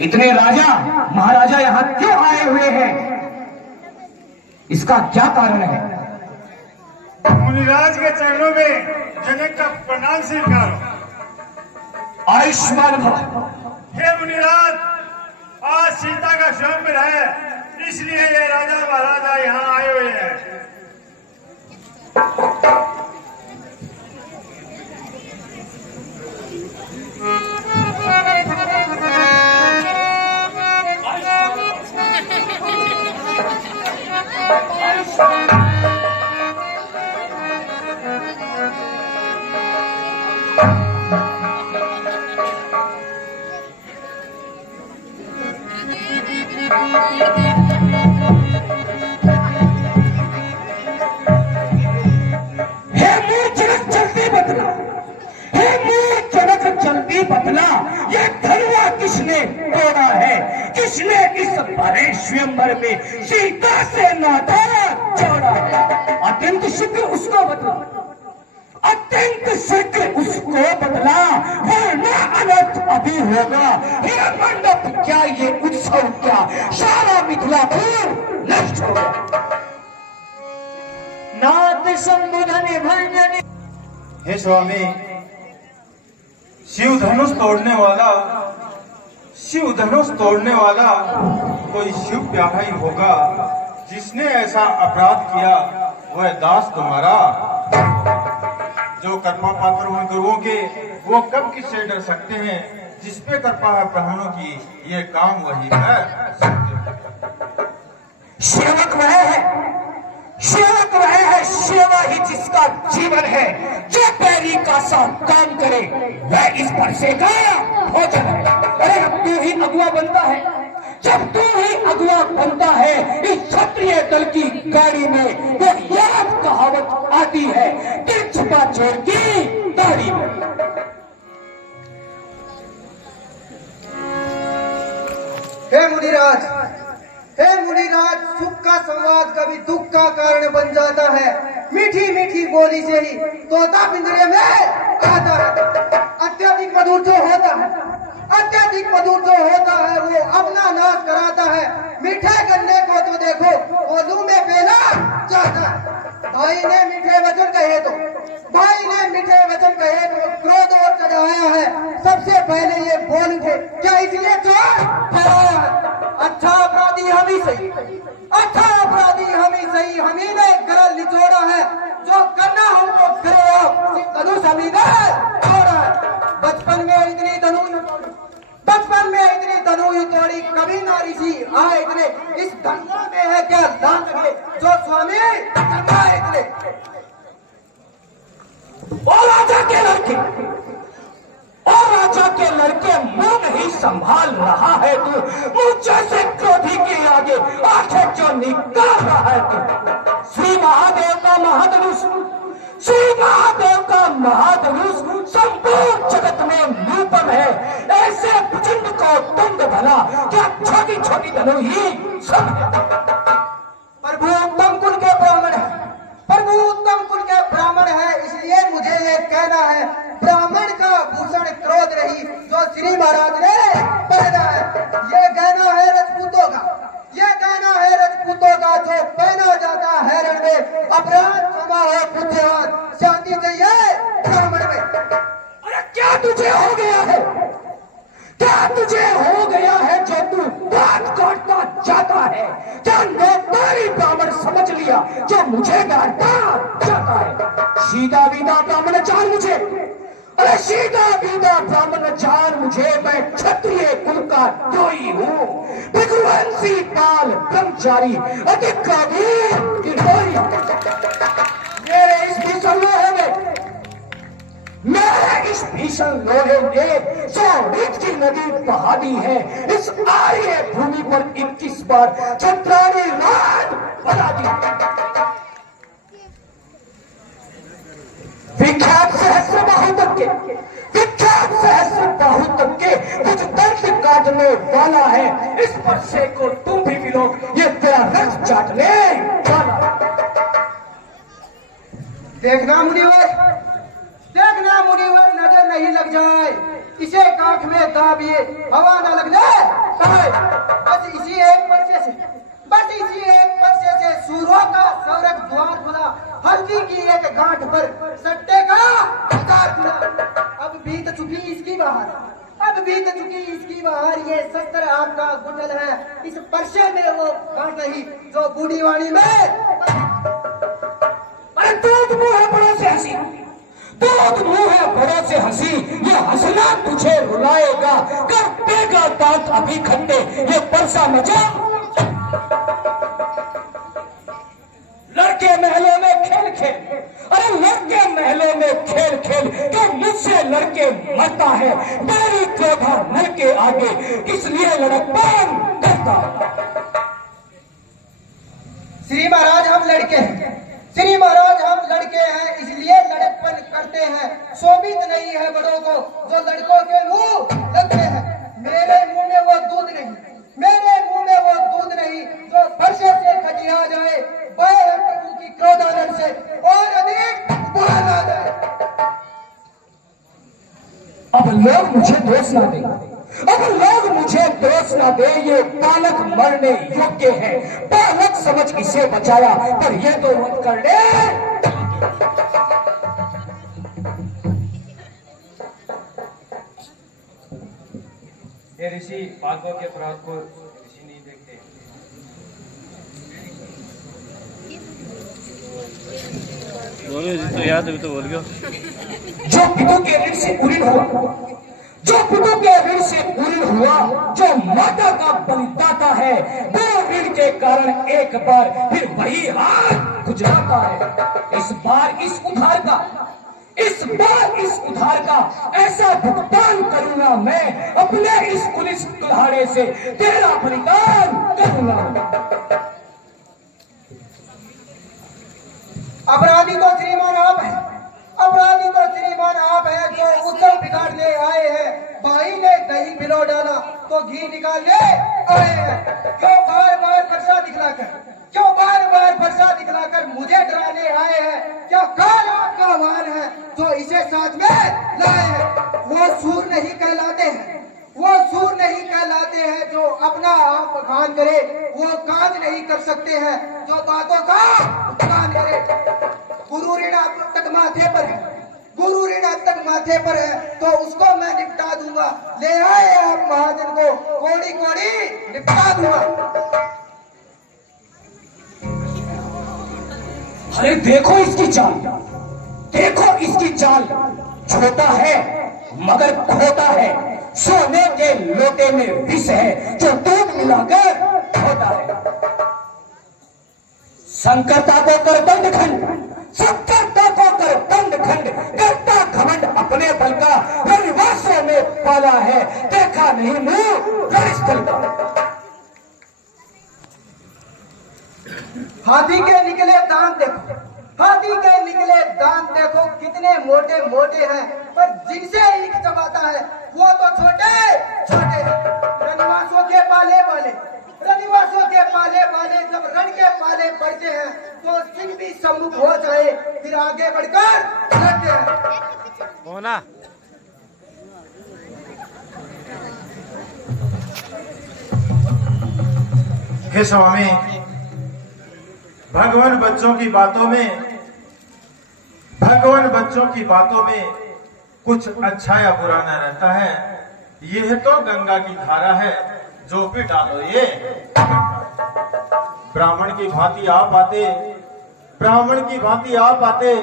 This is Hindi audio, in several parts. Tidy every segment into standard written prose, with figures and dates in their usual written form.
इतने राजा महाराजा यहाँ क्यों आए हुए हैं? इसका क्या कारण है? मुनिराज के चरणों में जनक का प्रणाम स्वीकार। आयुष्मान भव। हे मुनिराज, आज सीता का स्वयंवर है, इसलिए ये राजा महाराजा यहाँ आए हुए हैं। ये धनवा किसने तोड़ा है? किसने इस बड़े स्वयंवर में सीता से नाता जोड़ा है? अत्यंत शीघ्र उसको बदला, अत्यंत शीघ्र उसको बदला, वरना अनर्थ अभी होगा। हे मंडप क्या, ये उत्सव क्या, सारा मिथिलापुर नष्ट होगा। नाथ संबुधन भंजन। हे स्वामी, शिव धनुष तोड़ने वाला कोई शिव प्यारा ही होगा। जिसने ऐसा अपराध किया वह दास तुम्हारा। जो कृपा पात्र उन गुरुओं के, वो कब किससे डर सकते हैं? जिस पे कृपा है प्राणों की, ये काम वही है। सेवक वह है, सेवक वह है, सेवा ही जिसका जीवन है। जो पैरी का सा काम करे वह इस वर्षे का भोजन है। अरे अब तू ही अगुआ बनता है, जब तू ही अगुआ बनता है इस क्षत्रिय दल की गाड़ी में, तो याद कहावत आती है, दिल छुपा चोर की दाढ़ी में। हे मुनिराज, हे मुनिराज, सुख का संवाद कभी दुख का कारण बन जाता है। मीठी मीठी बोली से ही तोता पिंजरे में आता है। अत्यधिक मधुर जो होता है, अत्यधिक मधुर जो होता है, वो अपना नाश कराता है। मीठे गन्ने को तो देखो ओलू में पेला जाता है। भाई ने मीठे वचन कहे तो, भाई ने मीठे वचन कहे तो क्रोध और चढ़ाया है। सबसे पहले ये बोल उठे, क्या इसलिए चोर ठहराया है? अच्छा अपराधी हम ही सही, अच्छा अपराधी हम ही सही, हम ही ने गरल निचोड़ा है। जो करना हमको करे आप, धनुष हम ही ने तोड़ा है। बचपन में इतनी धनुष तोड़ी कभी नारी सी आए इतने। इस गंगा में है क्या दान लगे जो स्वामी गंगा इतने। और राजा के लड़के, और राजा के लड़के मुंह नहीं संभाल रहा है तू। मुंह जैसे क्रोधी के आगे आंखें जो निकाल रहा है तू। श्री महादेव का महाधनुष, श्री महादेव का महाधनुष संपूर्ण जगत में निरूपम है। ऐसे प्रचंड को तुंड भला क्या छोटी छोटी धनु ही सब है। प्रभु उत्तम कुल के ब्राह्मण है, प्रभु उत्तम कुल के ब्राह्मण है, इसलिए मुझे ये कहना है, ब्राह्मण का भूषण क्रोध रही जो श्री महाराज ने पहना है। ये गहना है रजपूतों का, ये गहना है रजपूतों का जो पहना जाता है रण में। अपराध क्षमा हो बुद्धिवान, शांति चाहिए ब्राह्मण में। अरे क्या तुझे हो गया है, क्या तुझे हो गया है जो तू बात काटता जाता है? क्या नौतारी ब्राह्मण समझ लिया जो मुझे डांटता जाता है? सीधा बीधा ब्राह्मण जान मुझे, अरे सीधा बीधा ब्राह्मण जान मुझे, मैं क्षत्रिय कुल का द्रोही हूँ। भृगुवंशी पाल ब्रह्मचारी अधिकारी गिरधोरी। मेरे इस भीषण लोहे में, मेरे इस भीषण लोहे ने 100 रीत की नदी बहा दी है। इस आर्य भूमि पर 21 बार चंद्राणी रात बना दी। विख्यात सहस्र बाहु तक के, विख्यात सहस्र बाहु तक के कुछ दंड काटने वाला है। इस वर्षे को तुम भी मिलो, ये तेरा रथ चाटने वाला। देखना मुनिवर, देखना मुनिवर, नजर नहीं लग जाए, इसे काख में दाबिए, हवा न लग जाए और ये शस्त्र आपका गुंडल है, इस परसे में वो काट रही जो बूढ़ी वाणी में। अरे दूध मुंह है बड़ों से हंसी, दूध मुंह है बड़ों से हंसी, ये हंसना तुझे रुलाएगा, कर देगा दांत अभी खंडे ये परसा न जा। लड़के महलों में खेल खेल, अरे लड़के महलों में खेल खेल कि मुझसे लड़के मरता है, मेरी क्रोधा नल के आगे इसलिए लड़कपन करता। श्री महाराज हम लड़के हैं, श्री महाराज हम लड़के हैं इसलिए लड़कपन करते हैं। शोभित नहीं है बड़ों को जो लड़कों के मुंह लगते हैं। मेरे मुंह में वो दूध नहीं, मेरे मुंह में वो दूध नहीं जो फरसे से खटिया जाए, बड़े प्रभु की क्रोधानल से और अधिक उबाला जाए। अब लोग मुझे दोष ना दे, अब लोग मुझे दोष ना दे, ये बालक मरने योग्य है, बालक समझ इसे बचाया पर ये तो मत कर ले। ये ऋषि बालकों के अपराध को ऋषि नहीं देखते। बोलो तो याद अभी तो बोल गया। जो पितों के ऋण से पूर्ण हुआ, जो पितों के ऋण से पूर्ण हुआ, जो माता का बलिदाता है, वो ऋण के कारण एक बार फिर वही हाथ गुजराता है। इस बार इस उधार का, इस बार इस उधार का ऐसा भुगतान करूंगा मैं, अपने इस पुलिस कुल्हाड़े से तेरा बलिदान करूंगा। अपराधी तो श्रीमान आप हैं, अपराधी तो श्रीमान आप हैं जो उत्सव बिगाड़ने आए हैं। भाई ने दही पिलो डाला तो घी निकालने आए हैं। क्यों बार बार फरसा दिखलाकर, क्यों बार बार फरसा दिखलाकर मुझे डराने आए हैं? क्या काल आपका वार है जो इसे साथ में लाए हैं? वो सूर नहीं कहलाते हैं, वो सूर नहीं कहलाते हैं जो अपना आप बखान करे, वो काज नहीं कर सकते हैं जो बातों का बखान करे। गुरु ऋण अब तक माथे पर है, गुरु ऋण अब तक माथे पर है तो उसको मैं निपटा दूंगा। ले आए आप महाजन को, कोड़ी कोड़ी निपटा दूंगा। अरे देखो इसकी चाल, देखो इसकी चाल, छोटा है मगर खोटा है, सोने के लोटे में विष है जो दूध मिलाकर होता है। संकरता को कर दंड खंड, संकरता को कर दंड खंड, करता घमंड अपने बल का, रविवासों में पाला है, देखा नहीं मुंह रणस्थल का। हाथी के निकले दांत देखो, हाथी के निकले दांत देखो कितने मोटे मोटे हैं, पर जिनसे ईख चबाता है वो तो छोटे छोटे। रनिवासों के पाले पाले, रनिवासों के पाले पाले जब रण के पाले पड़ते हैं तो सिंह भी सम्मुख हो जाए फिर आगे बढ़कर लड़ते हैं। होना हे स्वामी, भगवान बच्चों की बातों में, भगवान बच्चों की बातों में कुछ अच्छा या बुरा न रहता है। यह तो गंगा की धारा है, जो भी डालो ये। ब्राह्मण की भांति आप आते, ब्राह्मण की भांति आप आते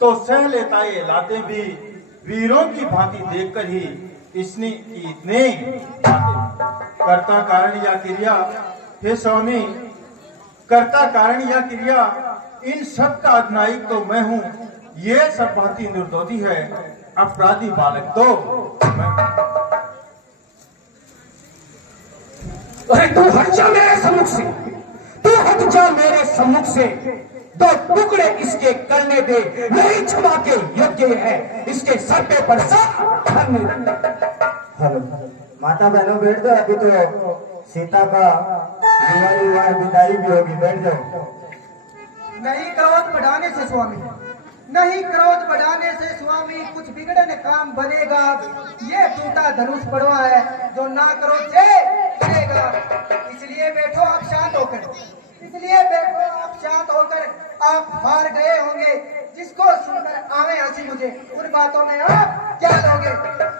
तो सह लेता ये लाते भी, वीरों की भांति देखकर ही इसने इतने कर्ता कारण या क्रिया। हे स्वामी, कर्ता कारण या क्रिया इन सब का अधिनायक तो मैं हूँ, ये सब भांति निर्दोषी है, अपराधी बालक तो मैं। अरे तू हट जा मेरे सम्मुख से, तू हट जा मेरे सम्मुख से, दो टुकड़े इसके करने दे, नहीं क्षमा के योग्य है, इसके सर पे बरसा करने दे। हेलो माता बहनों बैठ जाओ, अभी तो सीता का विवाह विदाई भी होगी, बैठ जाओ। नहीं क्रोध बढ़ाने से स्वामी, नहीं क्रोध बढ़ाने से स्वामी कुछ बिगड़ने काम बनेगा। ये टूटा धनुष पड़वा है जो ना क्रोध से बनेगा। इसलिए बैठो आप शांत होकर, इसलिए बैठो आप शांत होकर। आप हार गए होंगे, जिसको सुनकर आवे हंसी मुझे, उन बातों में आप क्या लोगे?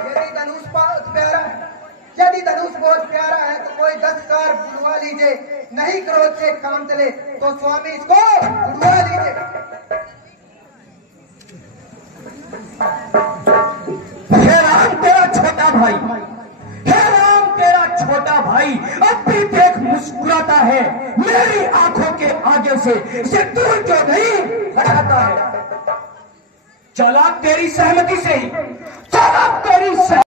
यदि धनुष प्यारा है, यदि धनुष बहुत प्यारा है तो कोई 10 कार बुलवा लीजिए, नहीं क्रोध से काम चले तो स्वामी इसको बुलवा लीजिए। हे राम तेरा छोटा भाई, हे राम तेरा छोटा भाई अब भी देख मुस्कुराता है, मेरी आंखों के आगे से दूर क्यों नहीं हटाता है। चला तेरी सहमति से ही, चला तेरी